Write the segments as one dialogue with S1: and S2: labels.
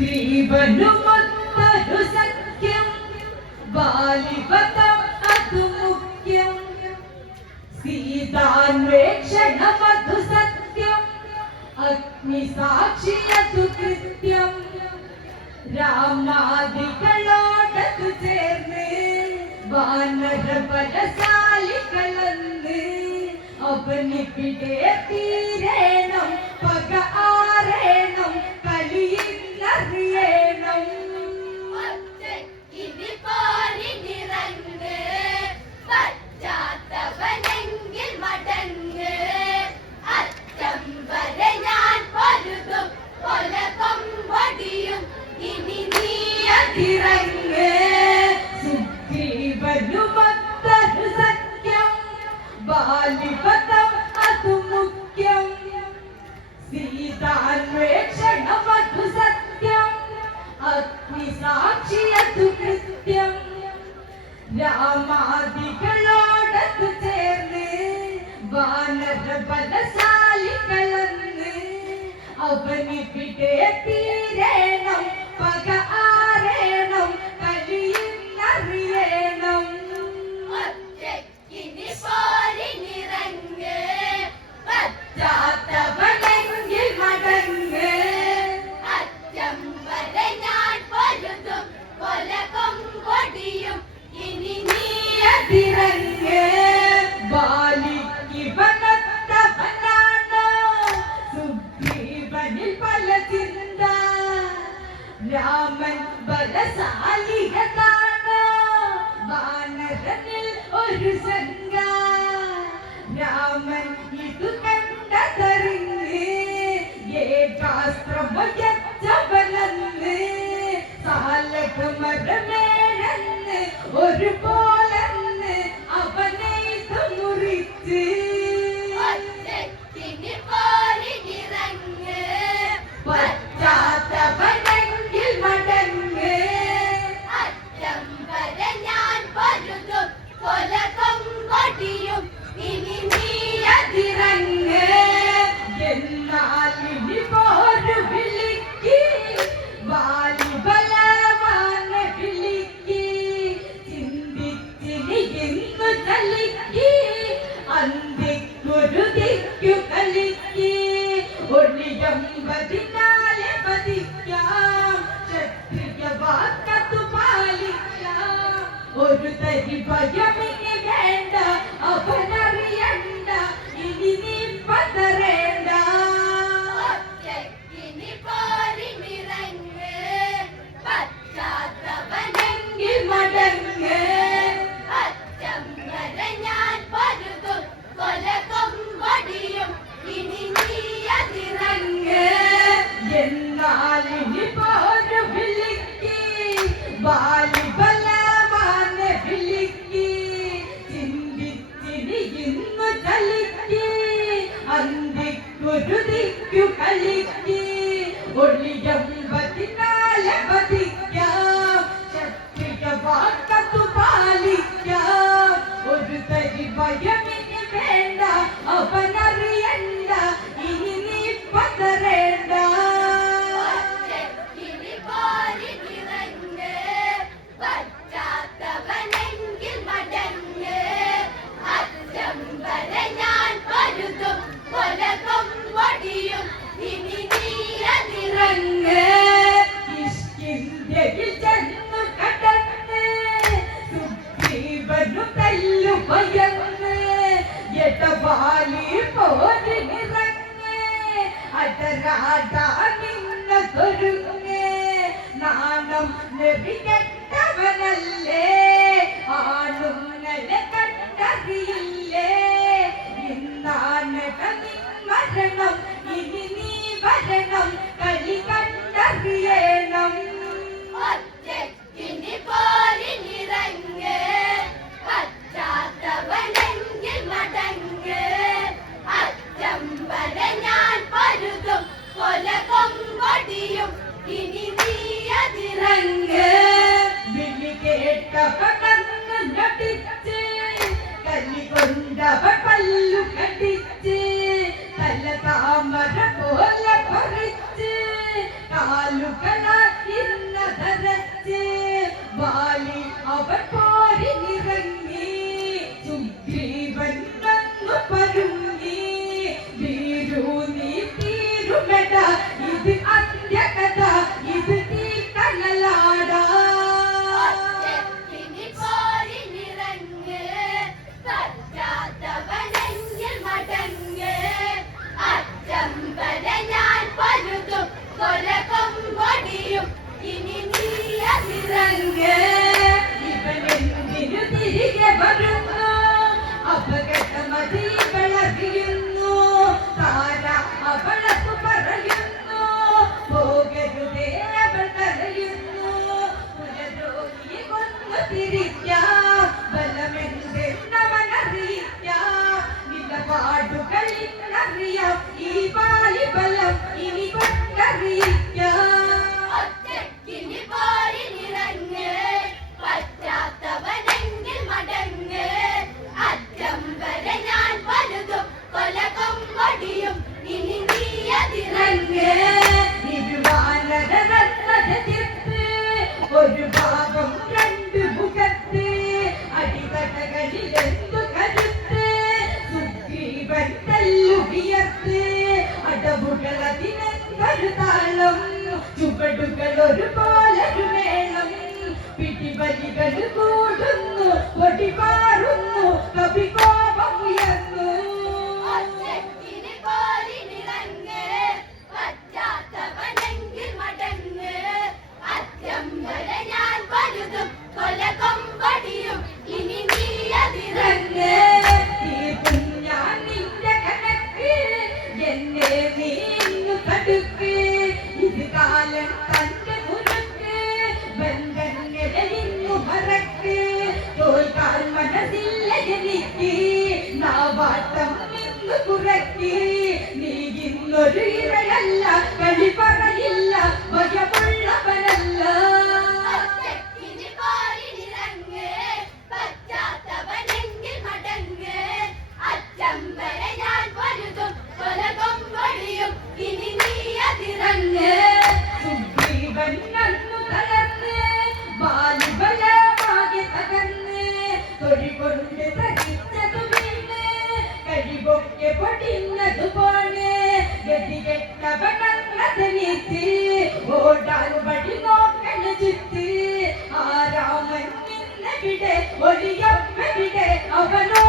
S1: സ്ത്രീബലുമൊരു സഖ്യം ബാലിപതം അതു മുഖ്യം. സീതാന്വേഷണമതു സത്യം അഗ്നിസാക്ഷിയതു കൃത്യം. രാമാദികളോടതു ചേർന്ന് വാനരബലശാലികളന്ന് അവനിവിടെ തീരേണം പക ആരേണം सर्वतमस्तु मुख्यम् सीतान्वेषणमधु सत्यम् अग्निसाक्षियतु कृत्यम् രാമാദികളോടത്ത് ചേർന്ന് വാനര ബലശാലികളെന്ന് അവന് വിടേ തീരേണം പക ആ победа! പോലെ
S2: കൊമ്പടിയും ഇനി
S1: നീയതിറങ്ങി നീത്തി ഓടാൻ വഴി നോക്കണ ചിത്തി. ആരാമൻ നിന്നെവിടെ
S2: ഒരിയപ്പെവിടെ അവനോ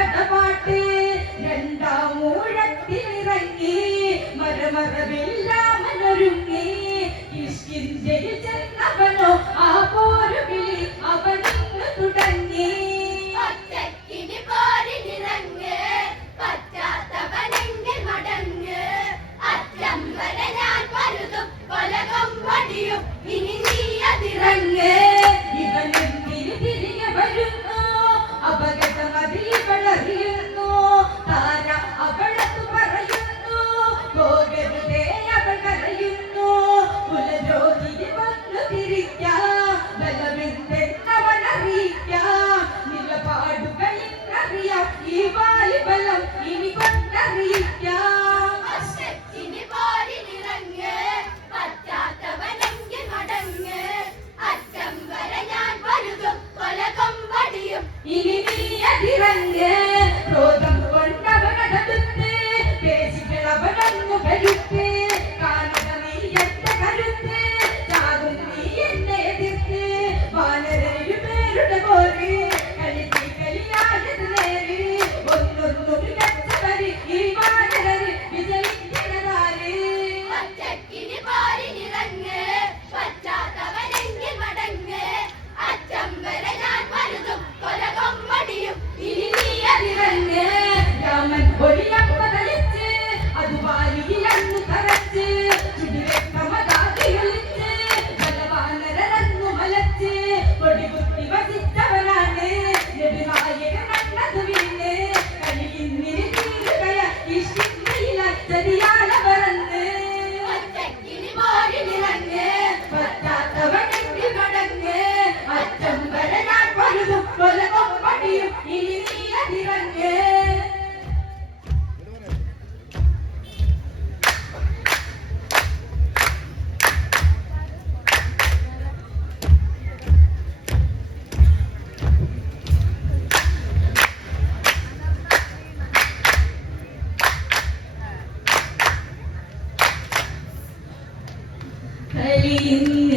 S1: கடபாட்டு இரண்டாம் மூழத்தில் இறங்கி மரமரவில்லை Viva! in